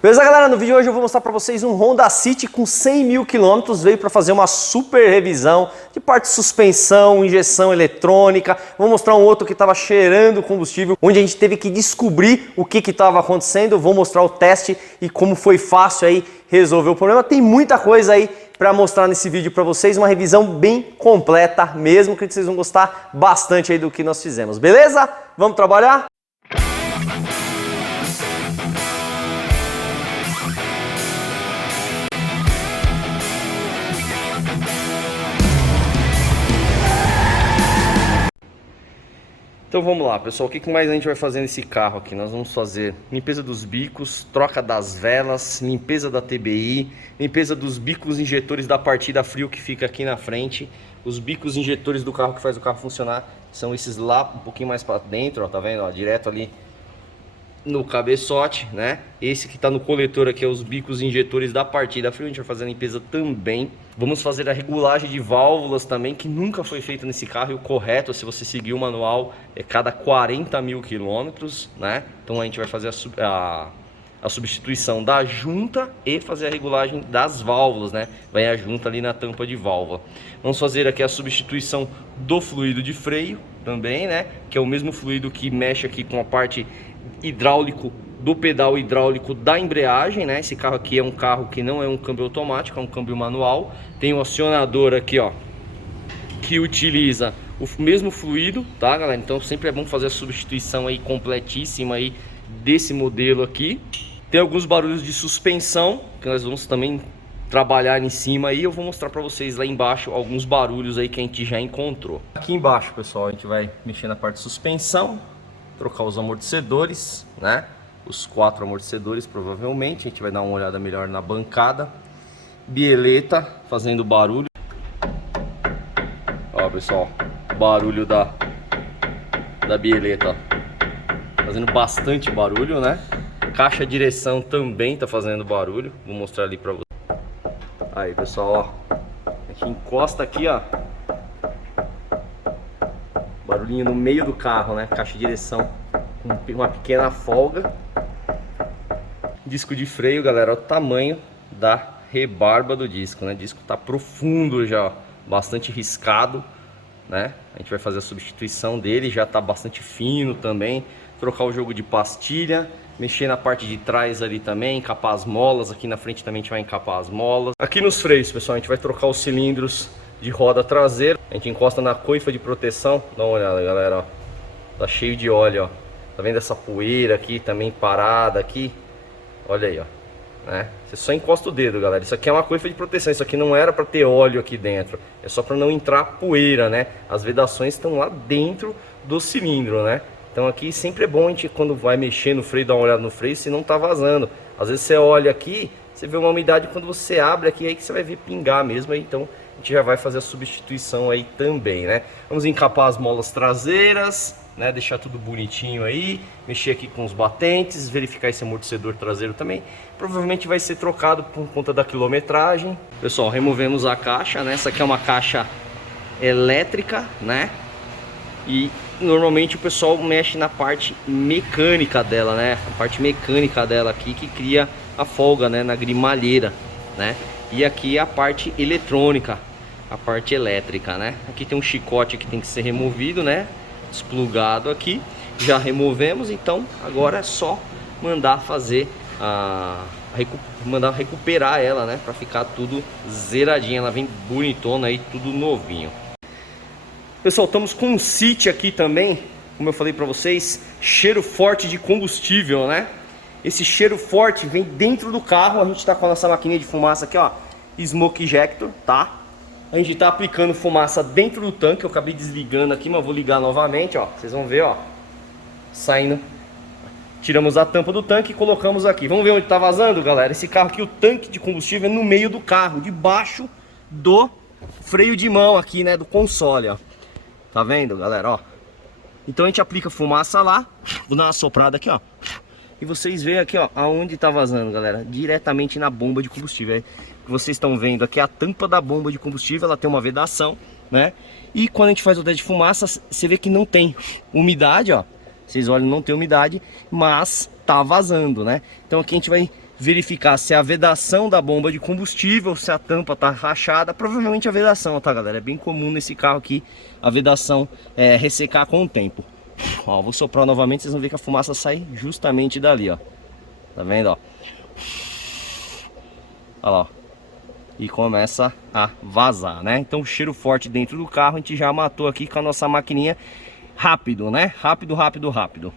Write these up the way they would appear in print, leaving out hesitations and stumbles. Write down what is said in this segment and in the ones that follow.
Beleza, galera? No vídeo de hoje eu vou mostrar para vocês um Honda City com 100 mil quilômetros. Veio para fazer uma super revisão de parte de suspensão, injeção eletrônica. Vou mostrar um outro que estava cheirando combustível, onde a gente teve que descobrir o que estava acontecendo. Vou mostrar o teste e como foi fácil aí resolver o problema. Tem muita coisa aí para mostrar nesse vídeo para vocês, uma revisão bem completa mesmo, que vocês vão gostar bastante aí do que nós fizemos. Beleza? Vamos trabalhar? Então vamos lá, pessoal, o que mais a gente vai fazer nesse carro aqui? Nós vamos fazer limpeza dos bicos, troca das velas, limpeza da TBI, limpeza dos bicos injetores da partida frio que fica aqui na frente. Os bicos injetores do carro que faz o carro funcionar são esses lá, um pouquinho mais para dentro, ó, tá vendo? Ó, direto ali no cabeçote, né? Esse que tá no coletor aqui é os bicos injetores da partida frio. A gente vai fazer a limpeza também. Vamos fazer a regulagem de válvulas também, que nunca foi feita nesse carro. E o correto, se você seguir o manual, é cada 40 mil quilômetros, né? Então a gente vai fazer a substituição da junta e fazer a regulagem das válvulas, né? Vai a junta ali na tampa de válvula. Vamos fazer aqui a substituição do fluido de freio também, né? Que é o mesmo fluido que mexe aqui com a parte hidráulico do pedal hidráulico da embreagem, né? Esse carro aqui é um carro que não é um câmbio automático, é um câmbio manual. Tem um acionador aqui, ó, que utiliza o mesmo fluido, tá, galera? Então sempre é bom fazer a substituição aí completíssima aí desse modelo aqui. Tem alguns barulhos de suspensão que nós vamos também trabalhar em cima aí. Eu vou mostrar para vocês lá embaixo alguns barulhos aí que a gente já encontrou. Aqui embaixo, pessoal, a gente vai mexer na parte de suspensão, trocar os amortecedores, né? Os 4 amortecedores provavelmente. A gente vai dar uma olhada melhor na bancada. Bieleta fazendo barulho. Ó, pessoal, barulho da bieleta, ó, fazendo bastante barulho, né? Caixa direção também tá fazendo barulho. Vou mostrar ali pra vocês. Aí, pessoal, ó, a gente encosta aqui, ó, barulhinho no meio do carro, né? Caixa de direção com uma pequena folga. Disco de freio, galera, olha o tamanho da rebarba do disco, né? O disco tá profundo já, ó, bastante riscado, né? A gente vai fazer a substituição dele, já tá bastante fino também. Trocar o jogo de pastilha, mexer na parte de trás ali também, encapar as molas. Aqui na frente também a gente vai encapar as molas. Aqui nos freios, pessoal, a gente vai trocar os cilindros de roda traseira. A gente encosta na coifa de proteção. Dá uma olhada, galera, ó. Tá cheio de óleo, ó. Tá vendo essa poeira aqui também parada aqui? Olha aí, ó, né? Você só encosta o dedo, galera. Isso aqui é uma coifa de proteção. Isso aqui não era para ter óleo aqui dentro. É só para não entrar poeira, né? As vedações estão lá dentro do cilindro, né? Então aqui sempre é bom a gente, quando vai mexer no freio, dar uma olhada no freio se não tá vazando. Às vezes você olha aqui, você vê uma umidade, quando você abre aqui, aí que você vai ver pingar mesmo. Aí, então a gente já vai fazer a substituição aí também, né? Vamos encapar as molas traseiras, né? Deixar tudo bonitinho aí, mexer aqui com os batentes, verificar esse amortecedor traseiro também. Provavelmente vai ser trocado por conta da quilometragem. Pessoal, removemos a caixa, né? Essa aqui é uma caixa elétrica, né? E normalmente o pessoal mexe na parte mecânica dela, né? A parte mecânica dela aqui que cria a folga, né? Na grimalheira, né? E aqui a parte eletrônica, a parte elétrica, né? Aqui tem um chicote que tem que ser removido, né? Desplugado aqui. Já removemos, então agora é só mandar fazer mandar recuperar ela, né? Pra ficar tudo zeradinho. Ela vem bonitona aí, tudo novinho. Pessoal, estamos com um City aqui também, como eu falei pra vocês, cheiro forte de combustível, né? Esse cheiro forte vem dentro do carro. A gente tá com a nossa maquininha de fumaça aqui, ó, Smoke Ejector, tá? A gente tá aplicando fumaça dentro do tanque. Eu acabei desligando aqui, mas vou ligar novamente, ó. Vocês vão ver, ó, saindo. Tiramos a tampa do tanque e colocamos aqui. Vamos ver onde tá vazando, galera? Esse carro aqui, o tanque de combustível é no meio do carro, debaixo do freio de mão aqui, né, do console, ó. Tá vendo, galera, ó? Então a gente aplica fumaça lá. Vou dar uma soprada aqui, ó. E vocês veem aqui, ó, aonde tá vazando, galera. Diretamente na bomba de combustível. O que vocês estão vendo aqui é a tampa da bomba de combustível. Ela tem uma vedação, né? E quando a gente faz o teste de fumaça, você vê que não tem umidade, ó. Vocês olham, não tem umidade, mas tá vazando, né? Então aqui a gente vai verificar se a vedação da bomba de combustível, se a tampa tá rachada. Provavelmente a vedação, tá, galera? É bem comum nesse carro aqui a vedação ressecar com o tempo. Ó, vou soprar novamente, vocês vão ver que a fumaça sai justamente dali, ó. Tá vendo, ó? Olha lá, ó. E começa a vazar, né? Então cheiro forte dentro do carro, a gente já matou aqui com a nossa maquininha rápido, né? Rápido, rápido, rápido.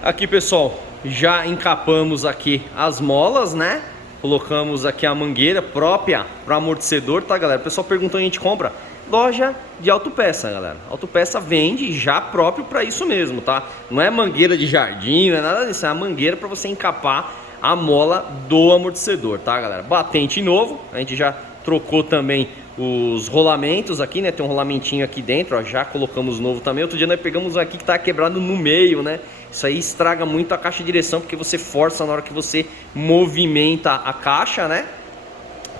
Aqui, pessoal, já encapamos aqui as molas, né? Colocamos aqui a mangueira própria para amortecedor, tá, galera? O pessoal perguntou, a gente compra loja de autopeça, galera. Autopeça vende já próprio para isso mesmo, tá? Não é mangueira de jardim, não é nada disso, é a mangueira para você encapar a mola do amortecedor, tá, galera? Batente novo, a gente já trocou também os rolamentos aqui, né? Tem um rolamentinho aqui dentro, ó, já colocamos novo também. Outro dia nós pegamos um aqui que tá quebrado no meio, né? Isso aí estraga muito a caixa de direção, porque você força na hora que você movimenta a caixa, né?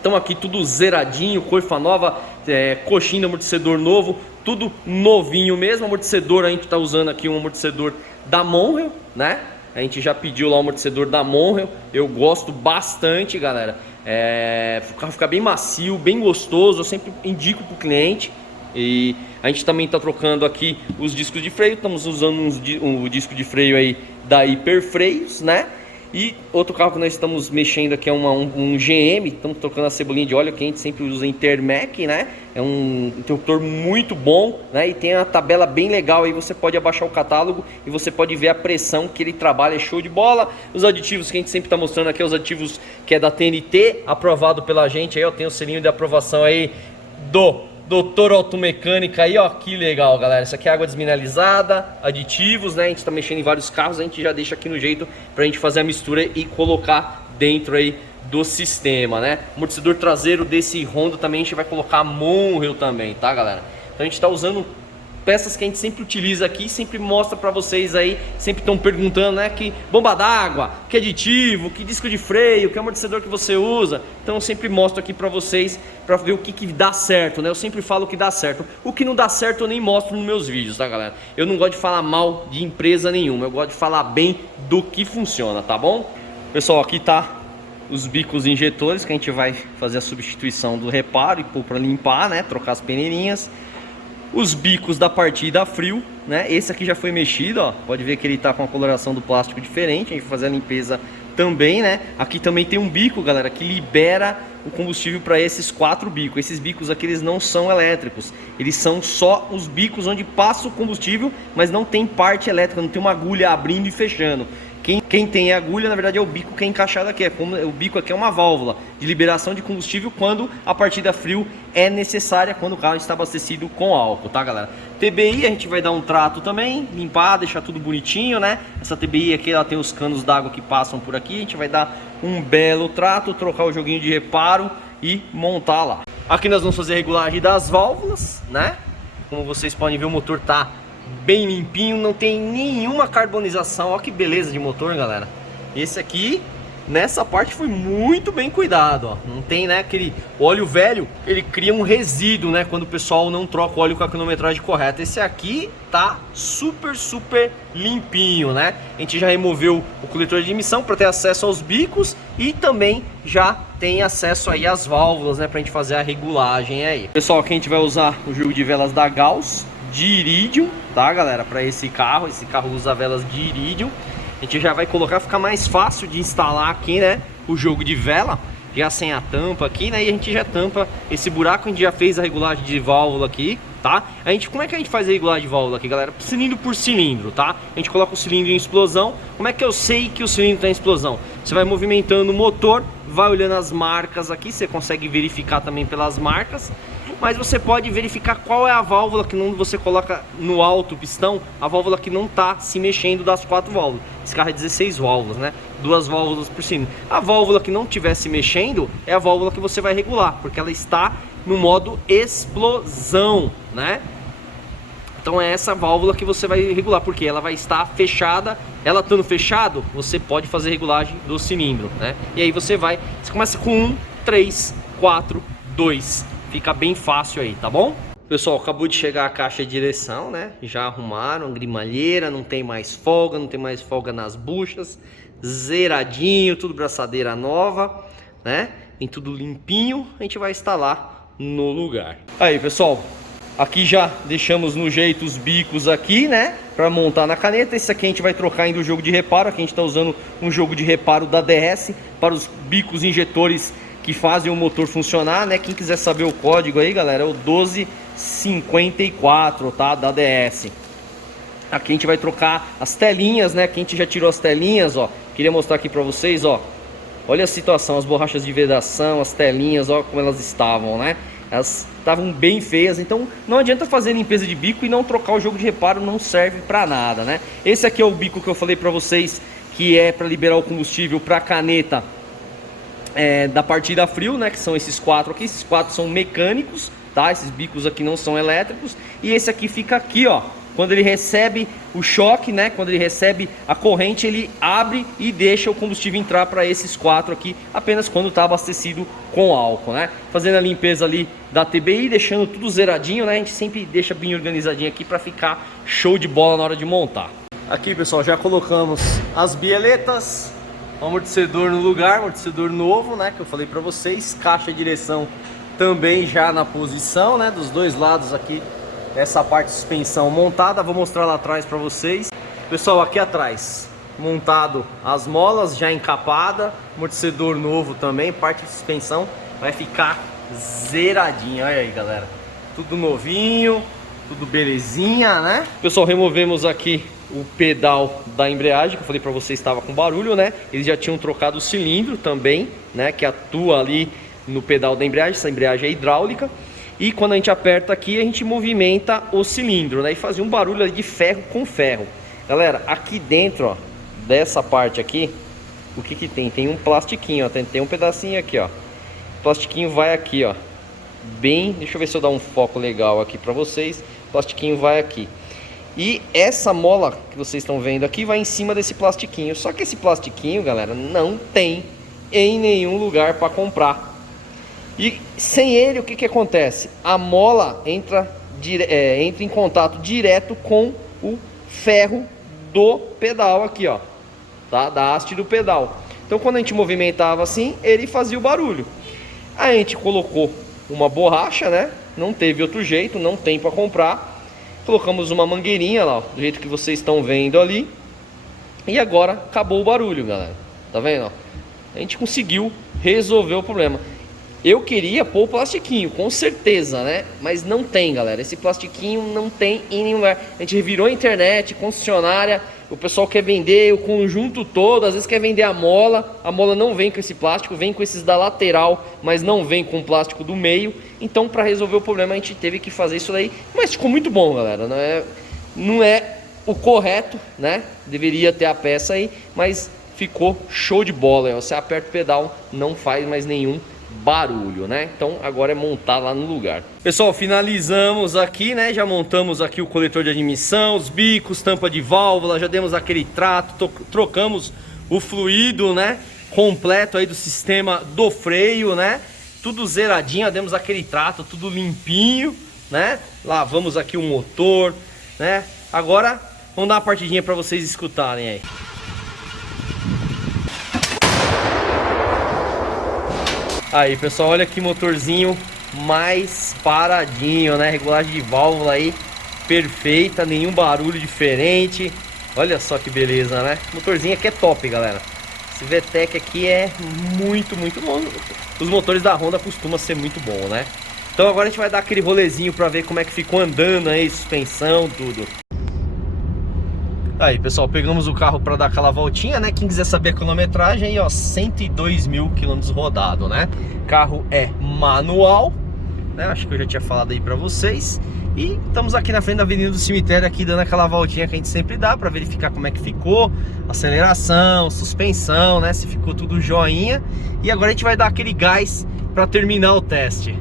Então aqui tudo zeradinho, coifa nova, coxinha de amortecedor novo, tudo novinho mesmo. Amortecedor, a gente tá usando aqui um amortecedor da Monreal, né? A gente já pediu lá o amortecedor da Monreal. Eu gosto bastante, galera. O carro fica bem macio, bem gostoso. Eu sempre indico pro cliente. E a gente também está trocando aqui os discos de freio. Estamos usando um disco de freio aí da Hiperfreios, né? E outro carro que nós estamos mexendo aqui é um GM. Estamos trocando a cebolinha de óleo, que a gente sempre usa Intermec, né? É um interruptor muito bom, né? E tem uma tabela bem legal aí. Você pode abaixar o catálogo e você pode ver a pressão que ele trabalha. É show de bola. Os aditivos que a gente sempre está mostrando aqui, os aditivos que é da TNT, aprovado pela gente aí, ó. Tem o selinho de aprovação aí do Doutor Automecânica aí, ó, que legal, galera. Isso aqui é água desmineralizada, aditivos, né? A gente tá mexendo em vários carros, a gente já deixa aqui no jeito pra gente fazer a mistura e colocar dentro aí do sistema, né? Amortecedor traseiro desse Honda também a gente vai colocar Monreal também, tá, galera? Então a gente tá usando peças que a gente sempre utiliza aqui, sempre mostra pra vocês aí, sempre estão perguntando, né, que bomba d'água, que aditivo, que disco de freio, que amortecedor que você usa. Então eu sempre mostro aqui pra vocês, pra ver o que dá certo, né? Eu sempre falo que dá certo. O que não dá certo eu nem mostro nos meus vídeos, tá, galera? Eu não gosto de falar mal de empresa nenhuma, eu gosto de falar bem do que funciona, tá bom? Pessoal, aqui tá os bicos injetores, que a gente vai fazer a substituição do reparo e pôr pra limpar, né, trocar as peneirinhas. Os bicos da partida a frio, né? Esse aqui já foi mexido, ó. Pode ver que ele tá com a coloração do plástico diferente. A gente vai fazer a limpeza também, né? Aqui também tem um bico, galera, que libera o combustível para esses 4 bicos. Esses bicos aqui, eles não são elétricos. Eles são só os bicos onde passa o combustível, mas não tem parte elétrica, não tem uma agulha abrindo e fechando. Quem tem agulha, na verdade, é o bico que é encaixado aqui. O bico aqui é uma válvula de liberação de combustível quando a partida frio é necessária, quando o carro está abastecido com álcool, tá, galera? TBI a gente vai dar um trato também, limpar, deixar tudo bonitinho, né? Essa TBI aqui, ela tem os canos d'água que passam por aqui. A gente vai dar um belo trato, trocar o joguinho de reparo e montar lá. Aqui nós vamos fazer a regulagem das válvulas, né? Como vocês podem ver, o motor tá bem limpinho, não tem nenhuma carbonização. Olha que beleza de motor, galera. Esse aqui, nessa parte foi muito bem cuidado, ó. Não tem, né, aquele óleo velho, ele cria um resíduo, né, quando o pessoal não troca o óleo com a quilometragem correta. Esse aqui tá super limpinho, né? A gente já removeu o coletor de emissão para ter acesso aos bicos e também já tem acesso aí às válvulas, né, pra gente fazer a regulagem aí. Pessoal, aqui a gente vai usar o jogo de velas da Gauss de irídio, tá, galera? Para esse carro usa velas de irídio. A gente já vai colocar, fica mais fácil de instalar aqui, né, o jogo de vela, já sem a tampa aqui, né? E a gente já tampa esse buraco. A gente já fez a regulagem de válvula aqui, tá? Como é que a gente faz a regulagem de válvula aqui, galera? Cilindro por cilindro, tá? A gente coloca o cilindro em explosão. Como é que eu sei que o cilindro está em explosão? Você vai movimentando o motor, vai olhando as marcas aqui, você consegue verificar também pelas marcas. Mas você pode verificar qual é a válvula que não você coloca no alto pistão, a válvula que não está se mexendo das 4 válvulas. Esse carro é 16 válvulas, né? 2 válvulas por cilindro. A válvula que não estiver se mexendo é a válvula que você vai regular, porque ela está no modo explosão, né? Então é essa válvula que você vai regular, porque ela vai estar fechada. Ela estando fechado, você pode fazer regulagem do cilindro, né? E aí você começa com 1, 3, 4, 2. Fica bem fácil aí, tá bom? Pessoal, acabou de chegar a caixa de direção, né? Já arrumaram, grimalheira, não tem mais folga nas buchas. zeradinho, tudo braçadeira nova, né? Em tudo limpinho, a gente vai instalar no lugar. Aí, pessoal, aqui já deixamos no jeito os bicos aqui, né? Para montar na caneta. Esse aqui a gente vai trocar ainda o jogo de reparo. Aqui a gente está usando um jogo de reparo da DS para os bicos injetores que fazem o motor funcionar, né? Quem quiser saber o código aí, galera, é o 1254, tá? Da DS. Aqui a gente vai trocar as telinhas, né? Aqui a gente já tirou as telinhas, ó. Queria mostrar aqui para vocês, ó. Olha a situação, as borrachas de vedação, as telinhas, ó como elas estavam, né? Elas estavam bem feias, então não adianta fazer limpeza de bico e não trocar o jogo de reparo, não serve para nada, né? Esse aqui é o bico que eu falei para vocês, que é para liberar o combustível para a caneta da partida frio, né? Que são esses quatro aqui, esses quatro são mecânicos, tá? Esses bicos aqui não são elétricos. E esse aqui fica aqui, ó. Quando ele recebe o choque, né? Quando ele recebe a corrente, ele abre e deixa o combustível entrar para esses quatro aqui, apenas quando está abastecido com álcool, né? Fazendo a limpeza ali da TBI, deixando tudo zeradinho, né? A gente sempre deixa bem organizadinho aqui para ficar show de bola na hora de montar. Aqui, pessoal, já colocamos as bieletas, o amortecedor no lugar, amortecedor novo, né? Que eu falei para vocês, caixa de direção também já na posição, né? Dos dois lados aqui. Essa parte de suspensão montada, vou mostrar lá atrás para vocês. Pessoal, aqui atrás montado as molas já encapada, amortecedor novo também, parte de suspensão vai ficar zeradinha. Olha aí, galera, tudo novinho, tudo belezinha, né? Pessoal, removemos aqui o pedal da embreagem, que eu falei para vocês estava com barulho, né? Eles já tinham trocado o cilindro também, né? Que atua ali no pedal da embreagem, essa embreagem é hidráulica. E quando a gente aperta aqui, a gente movimenta o cilindro, né? E fazia um barulho ali de ferro com ferro. Galera, aqui dentro, ó, dessa parte aqui, o que que tem? Tem um plastiquinho, ó. Tem um pedacinho aqui, ó. O plastiquinho vai aqui, ó. Bem, deixa eu ver se eu dar um foco legal aqui pra vocês. O plastiquinho vai aqui. E essa mola que vocês estão vendo aqui vai em cima desse plastiquinho. Só que esse plastiquinho, galera, não tem em nenhum lugar para comprar. E sem ele, o que que acontece? A mola entra em contato direto com o ferro do pedal aqui, ó, tá? Da haste do pedal. Então quando a gente movimentava assim, ele fazia o barulho. A gente colocou uma borracha, né? Não teve outro jeito, não tem para comprar. Colocamos uma mangueirinha lá, ó, do jeito que vocês estão vendo ali. E agora acabou o barulho, galera. Tá vendo? A gente conseguiu resolver o problema. Eu queria pôr o plastiquinho, com certeza, né? Mas não tem, galera. Esse plastiquinho não tem em nenhum lugar. A gente revirou a internet, concessionária. O pessoal quer vender o conjunto todo. Às vezes quer vender a mola. A mola não vem com esse plástico, vem com esses da lateral, mas não vem com o plástico do meio. Então, para resolver o problema, a gente teve que fazer isso daí. Mas ficou muito bom, galera. Não é o correto, né? Deveria ter a peça aí, mas ficou show de bola. Você aperta o pedal, não faz mais nenhum barulho, né? Então agora é montar lá no lugar. Pessoal, finalizamos aqui, né? Já montamos aqui o coletor de admissão, os bicos, tampa de válvula, já demos aquele trato, trocamos o fluido, né? Completo aí do sistema do freio, né? Tudo zeradinho, demos aquele trato, tudo limpinho, né? Lavamos aqui o motor, né? Agora vamos dar uma partidinha para vocês escutarem aí. Aí, pessoal, olha que motorzinho mais paradinho, né? Regulagem de válvula aí perfeita, nenhum barulho diferente. Olha só que beleza, né? Motorzinho aqui é top, galera. Esse VTEC aqui é muito bom. Os motores da Honda costumam ser muito bom, né? Então agora a gente vai dar aquele rolezinho pra ver como é que ficou andando aí, suspensão, tudo. Aí, pessoal, pegamos o carro para dar aquela voltinha, né? Quem quiser saber a quilometragem, aí, ó, 102 mil quilômetros rodado, né? Carro é manual, né? Acho que eu já tinha falado aí para vocês. E estamos aqui na frente da Avenida do Cemitério, aqui dando aquela voltinha que a gente sempre dá para verificar como é que ficou, aceleração, suspensão, né? Se ficou tudo joinha. E agora a gente vai dar aquele gás para terminar o teste.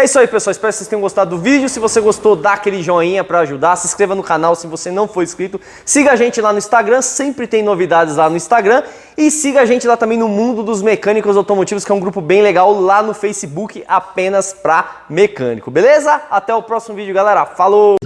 É isso aí, pessoal. Espero que vocês tenham gostado do vídeo. Se você gostou, dá aquele joinha para ajudar. Se inscreva no canal se você não for inscrito. Siga a gente lá no Instagram. Sempre tem novidades lá no Instagram. E siga a gente lá também no Mundo dos Mecânicos Automotivos, que é um grupo bem legal lá no Facebook, apenas para mecânico. Beleza? Até o próximo vídeo, galera. Falou!